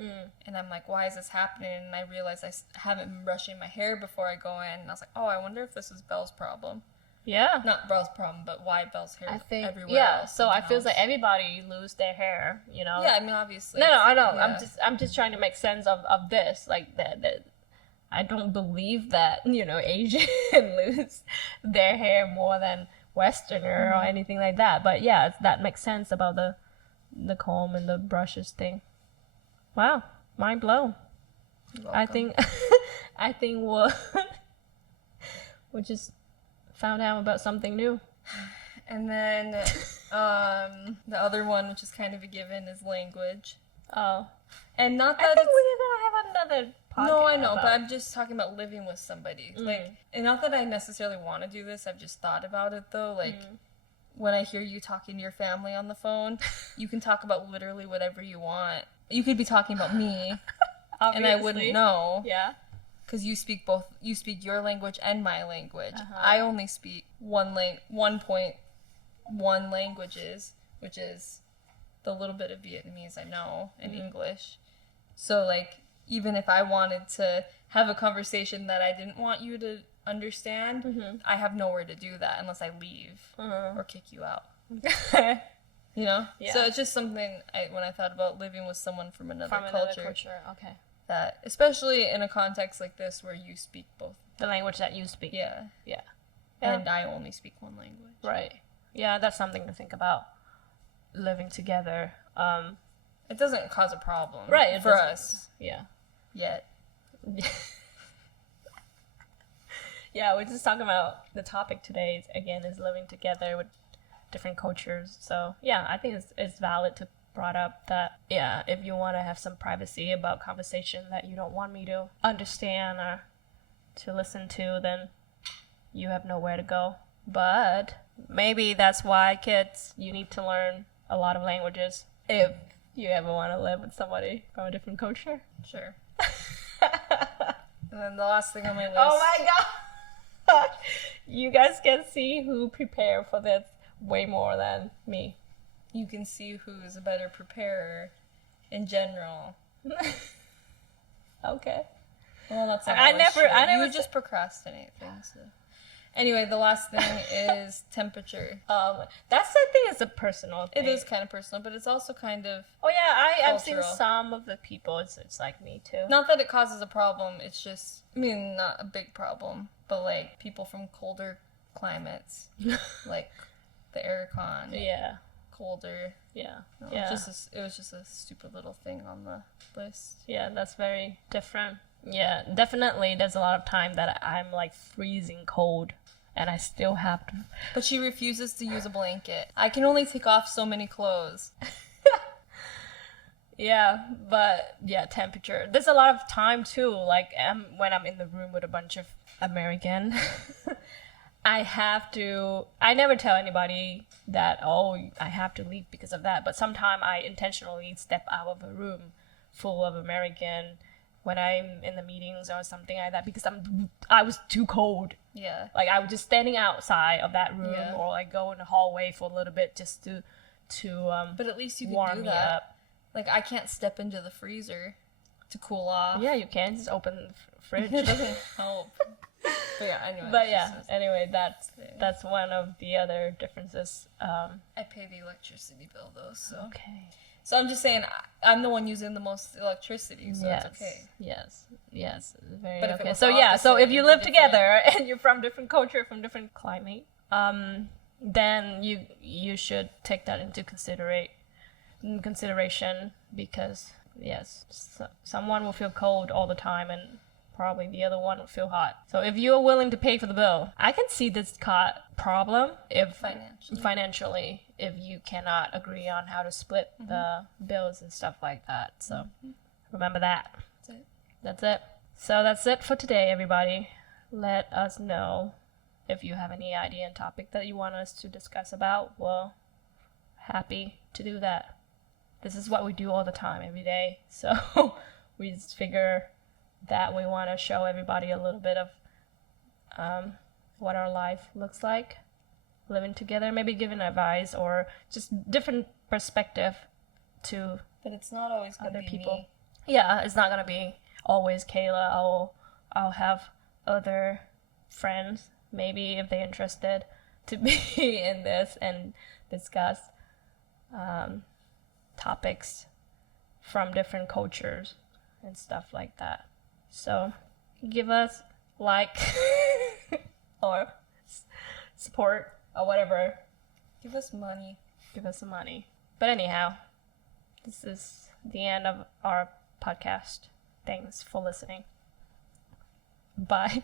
And I'm like, why is this happening? And I realized I haven't been brushing my hair before I go in. And I was like, oh, I wonder if this is Belle's problem. Yeah. Not Belle's problem, but why Belle's hair everywhere else. So I feel like everybody lose their hair, you know? Yeah, I mean, obviously. No, I know. Yeah. I'm just trying to make sense of this. Like, that I don't believe that, Asian lose their hair more than Westerner or anything like that. But yeah, that makes sense about the comb and the brushes thing. Wow, mind blown. I think we'll just found out about something new. And then the other one, which is kind of a given, is language. Oh, and not that I think we're gonna have another podcast. No, I know, but I'm just talking about living with somebody. Like, and not that I necessarily want to do this. I've just thought about it though. Like, when I hear you talking to your family on the phone, you can talk about literally whatever you want. You could be talking about me, and I wouldn't know. Yeah. Because you speak your language and my language. I only speak 1.1 languages, which is the little bit of Vietnamese I know and English. So, like, even if I wanted to have a conversation that I didn't want you to understand, I have nowhere to do that unless I leave or kick you out. You know? Yeah. So it's just something, when I thought about living with someone from another culture. Okay. That, especially in a context like this where you speak both. The language that you speak. Yeah. Yeah. And I only speak one language. Right. Yeah, that's something to think about. Living together. It doesn't cause a problem. Right. For us. Yeah. Yet. Yeah, we're just talking about the topic today, is living together with different cultures. So, yeah, I think it's valid to brought up that, yeah, if you want to have some privacy about conversation that you don't want me to understand or to listen to, then you have nowhere to go. But maybe that's why, kids, you need to learn a lot of languages if you ever want to live with somebody from a different culture. Sure. And then the last thing on my list. Oh my god! You guys can see who prepared for this way more than me. You can see who's a better preparer in general. Okay. Well, that's not I always never- true. I never You just procrastinate things. So. Anyway, the last thing is temperature. That's, I think, is a personal thing. It is kind of personal, but it's also kind of Oh yeah, I've seen cultural. some of the people. It's like me too. not that it causes a problem. It's just, I mean, not a big problem, but like people from colder climates, like the aircon, Yeah, colder. yeah, No, yeah. it was just a stupid little thing on the list. Yeah, that's very different. Yeah, definitely. There's a lot of time that I'm like freezing cold, and I still have to. But she refuses to use a blanket. I can only take off so many clothes. Yeah, but yeah, temperature. There's a lot of time too. Like when I'm in the room with a bunch of American, I have to. I never tell anybody that. Oh, I have to leave because of that. But sometimes I intentionally step out of a room full of American when I'm in the meetings or something like that because I was too cold. Yeah. Like I was just standing outside of that room Yeah. or like go in the hallway for a little bit just to But at least you can warm do me that. up. Like, I can't step into the freezer to cool off. Yeah, you can just open the fridge. It doesn't help. But yeah, anyway. But it's yeah, just anyway, that's thing. that's one of the other differences. I pay the electricity bill, though, so. Okay. So I'm just saying, I'm the one using the most electricity, so yes. it's okay. Yes. Very But if it okay. was So the yeah, so opposite, if you it'd live be different. together and you're from different culture, from different climate, then you should take that into consideration because yes, someone will feel cold all the time and probably the other one will feel hot. So if you're willing to pay for the bill, I can see this problem if financially if you cannot agree on how to split the bills and stuff like that. So remember that. That's it. That's it. So that's it for today, everybody. Let us know if you have any idea and topic that you want us to discuss about. Well, happy to do that. This is what we do all the time, every day. So we just figure that we want to show everybody a little bit of what our life looks like, living together, maybe giving advice or just different perspective to But it's not always going to other be people. me. Yeah, it's not gonna be always Kayla. I'll have other friends, maybe if they're interested, to be in this and discuss topics from different cultures and stuff like that. So give us like or support or whatever. Give us money. Give us some money. But anyhow, this is the end of our podcast. Thanks for listening. Bye.